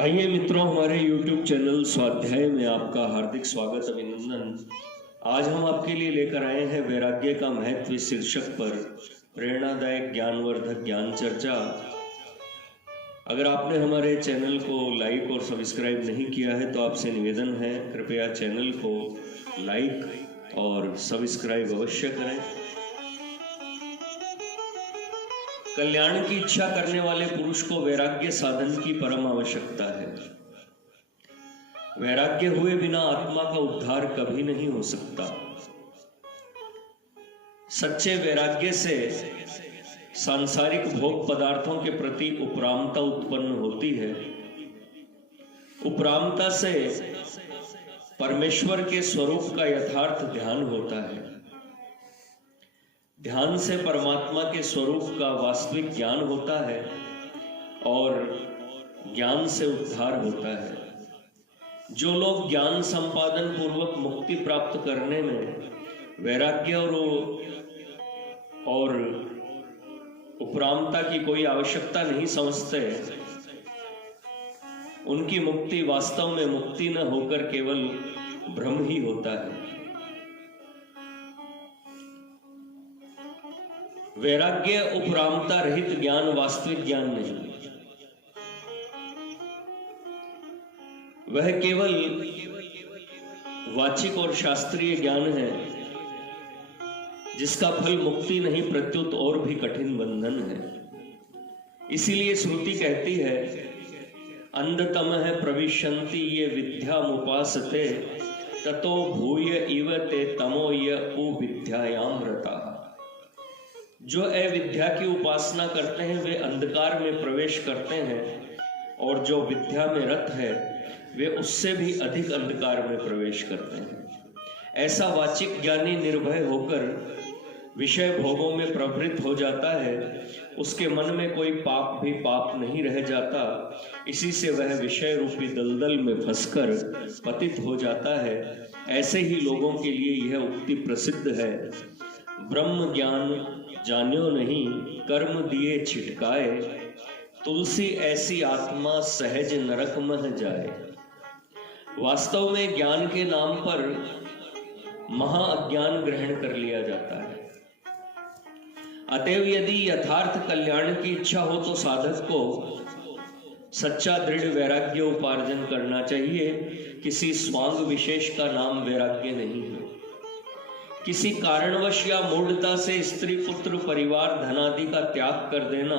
आइए मित्रों, हमारे YouTube चैनल स्वाध्याय में आपका हार्दिक स्वागत, अभिनंदन। आज हम आपके लिए लेकर आए हैं वैराग्य का महत्व शीर्षक पर प्रेरणादायक ज्ञानवर्धक ज्ञान चर्चा। अगर आपने हमारे चैनल को लाइक और सब्सक्राइब नहीं किया है तो आपसे निवेदन है, कृपया चैनल को लाइक और सब्सक्राइब अवश्य करें। कल्याण की इच्छा करने वाले पुरुष को वैराग्य साधन की परम आवश्यकता है। वैराग्य हुए बिना आत्मा का उद्धार कभी नहीं हो सकता। सच्चे वैराग्य से सांसारिक भोग पदार्थों के प्रति उपरामता उत्पन्न होती है। उपरामता से परमेश्वर के स्वरूप का यथार्थ ध्यान होता है। ध्यान से परमात्मा के स्वरूप का वास्तविक ज्ञान होता है और ज्ञान से उद्धार होता है। जो लोग ज्ञान संपादन पूर्वक मुक्ति प्राप्त करने में वैराग्य और उपरामता की कोई आवश्यकता नहीं समझते, उनकी मुक्ति वास्तव में मुक्ति न होकर केवल भ्रम ही होता है। वैराग्य उपरामता रहित ज्ञान वास्तविक ज्ञान नहीं, वह केवल वाचिक और शास्त्रीय ज्ञान है जिसका फल मुक्ति नहीं प्रत्युत और भी कठिन बंधन है। इसीलिए श्रुति कहती है, अंधतमः प्रविशन्ति ये विद्यामुपासते ततो भूय इव ते तमो य उविद्यायाम रताः। जो अविद्या की उपासना करते हैं वे अंधकार में प्रवेश करते हैं, और जो विद्या में रत है वे उससे भी अधिक अंधकार में प्रवेश करते हैं। ऐसा वाचिक ज्ञानी निर्भय होकर विषय भोगों में प्रवृत्त हो जाता है, उसके मन में कोई पाप भी पाप नहीं रह जाता। इसी से वह विषय रूपी दलदल में फंसकर पतित हो जाता है। ऐसे ही लोगों के लिए यह उक्ति प्रसिद्ध है, ब्रह्म ज्ञान जान्यो नहीं कर्म दिए छिटकाए, तुलसी ऐसी आत्मा सहज नरक मह जाए। वास्तव में ज्ञान के नाम पर महाअज्ञान ग्रहण कर लिया जाता है। अतएव यदि यथार्थ कल्याण की इच्छा हो तो साधक को सच्चा दृढ़ वैराग्य उपार्जन करना चाहिए। किसी स्वांग विशेष का नाम वैराग्य नहीं है। किसी कारणवश या मूढ़ता से स्त्री पुत्र परिवार धनादि का त्याग कर देना,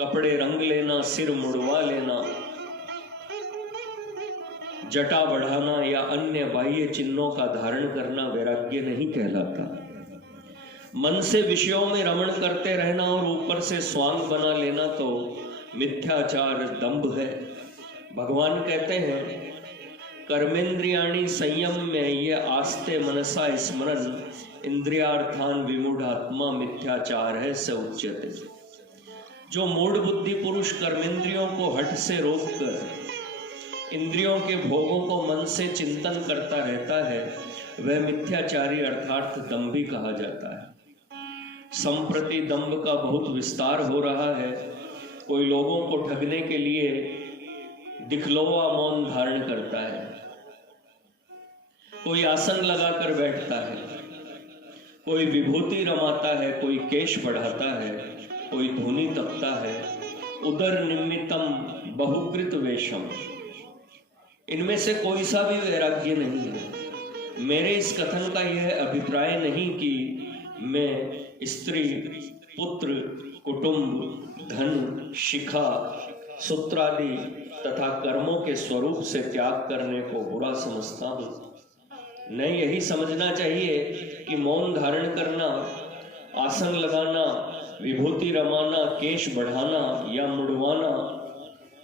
कपड़े रंग लेना, सिर मुड़वा लेना, जटा बढ़ाना या अन्य बाह्य चिन्हों का धारण करना वैराग्य नहीं कहलाता। मन से विषयों में रमण करते रहना और ऊपर से स्वांग बना लेना तो मिथ्याचार दंभ है। भगवान कहते हैं, कर्मेंद्रियाणि संयम में ये आस्ते मनसा स्मरण, इंद्रियार्थान विमूढ़ात्मा मिथ्याचार है स उच्यते। जो मूढ़ बुद्धि पुरुष कर्मेंद्रियों को हठ से रोककर इंद्रियों के भोगों को मन से चिंतन करता रहता है, वह मिथ्याचारी अर्थात दंभी कहा जाता है। संप्रति दंभ का बहुत विस्तार हो रहा है। कोई लोगों को ठगने के लिए दिखलौवा मौन धारण करता है, कोई आसन लगाकर बैठता है, कोई विभूति रमाता है, कोई केश बढ़ाता है, कोई धूनी तपता है, उदर निमित्तम बहुकृत वेशम। इनमें से कोई सा भी वैराग्य नहीं है। मेरे इस कथन का यह अभिप्राय नहीं कि मैं स्त्री पुत्र कुटुंब धन शिखा सूत्रादि तथा कर्मों के स्वरूप से त्याग करने को बुरा समझता हूं। नहीं, यही समझना चाहिए कि मौन धारण करना, आसन लगाना, विभूति रमाना, केश बढ़ाना या मुड़वाना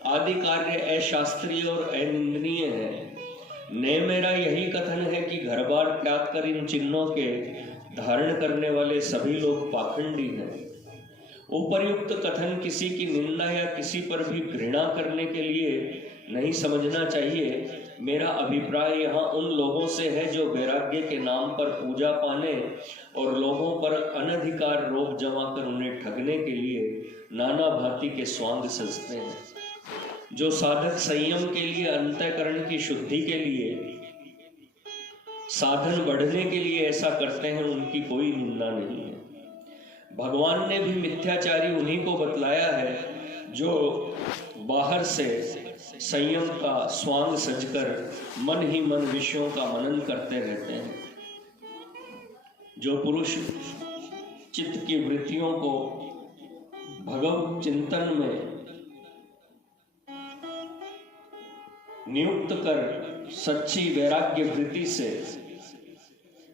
आदि कार्य अशास्त्रीय और अनिंदनीय है। न मेरा यही कथन है कि घर बार त्याग कर इन चिन्हों के धारण करने वाले सभी लोग पाखंडी हैं। उपर्युक्त कथन किसी की निंदा या किसी पर भी घृणा करने के लिए नहीं समझना चाहिए। मेरा अभिप्राय यहाँ उन लोगों से है जो वैराग्य के नाम पर पूजा पाने और लोगों पर अनधिकार रोप जमा कर उन्हें ठगने के लिए नाना भांति के स्वांग सजते हैं। जो साधक संयम के लिए, अंतःकरण की शुद्धि के लिए, साधन बढ़ने के लिए ऐसा करते हैं, उनकी कोई निंदा नहीं है। भगवान ने भी मिथ्याचारी उन्हीं को बतलाया है जो बाहर से संयम का स्वांग सजकर मन ही मन विषयों का मनन करते रहते हैं। जो पुरुष चित्त की वृत्तियों को भगवत चिंतन में नियुक्त कर सच्ची वैराग्य वृत्ति से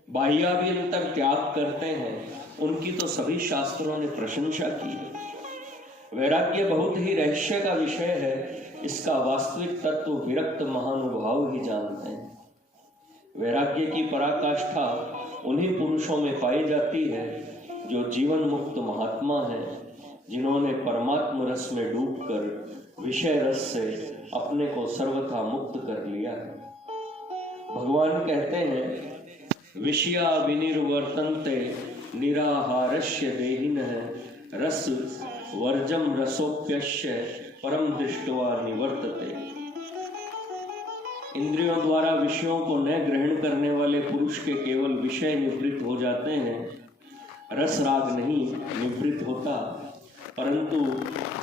बाह्याभ्यंतर त्याग करते हैं, उनकी तो सभी शास्त्रों ने प्रशंसा की है। वैराग्य बहुत ही रहस्य का विषय है। इसका वास्तविक तत्व विरक्त महानुभाव ही जानते हैं। वैराग्य की पराकाष्ठा उन्हीं पुरुषों में पाई जाती है जो जीवन मुक्त महात्मा हैं, जिन्होंने परमात्म रस में डूबकर विषय रस से अपने को सर्वथा मुक्त कर लिया है। भगवान कहते हैं, विषया विनिर्वर्तन्ते निराहारस्य देहिनः रस वर्जम रसोप्यस्य परम दृष्ट्वा निवर्तते। इंद्रियों द्वारा विषयों को न ग्रहण करने वाले पुरुष के केवल विषय निवृत्त हो जाते हैं, रस राग नहीं निवृत्त होता, परंतु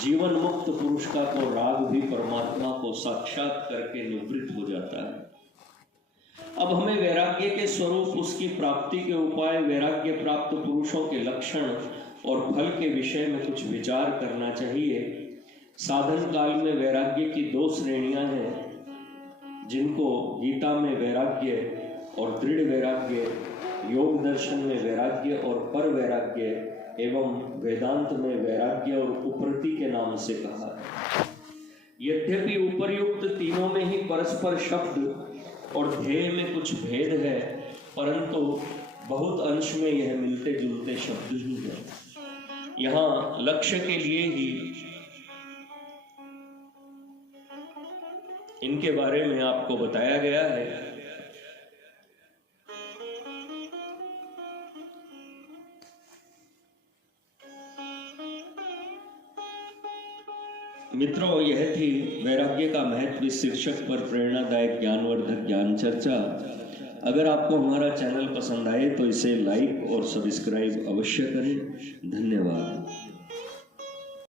जीवन मुक्त पुरुष का तो राग भी परमात्मा को साक्षात करके निवृत्त हो जाता है। अब हमें वैराग्य के स्वरूप, उसकी प्राप्ति के उपाय, वैराग्य प्राप्त पुरुषों के लक्षण और फल के विषय में कुछ विचार करना चाहिए। साधन काल में वैराग्य की दो श्रेणियां हैं, जिनको गीता में वैराग्य और दृढ़ वैराग्य, योग दर्शन में वैराग्य और पर वैराग्य एवं वेदांत में वैराग्य और उपरति के नाम से कहा है। यद्यपि उपर्युक्त तीनों में ही परस्पर शब्द और ध्येय में कुछ भेद है, परंतु बहुत अंश में यह मिलते जुलते शब्द ही है। यहाँ लक्ष्य के लिए ही इनके बारे में आपको बताया गया है। मित्रों, यह थी वैराग्य का महत्व शीर्षक पर प्रेरणादायक ज्ञानवर्धक ज्ञान चर्चा। अगर आपको हमारा चैनल पसंद आए तो इसे लाइक और सब्सक्राइब अवश्य करें। धन्यवाद।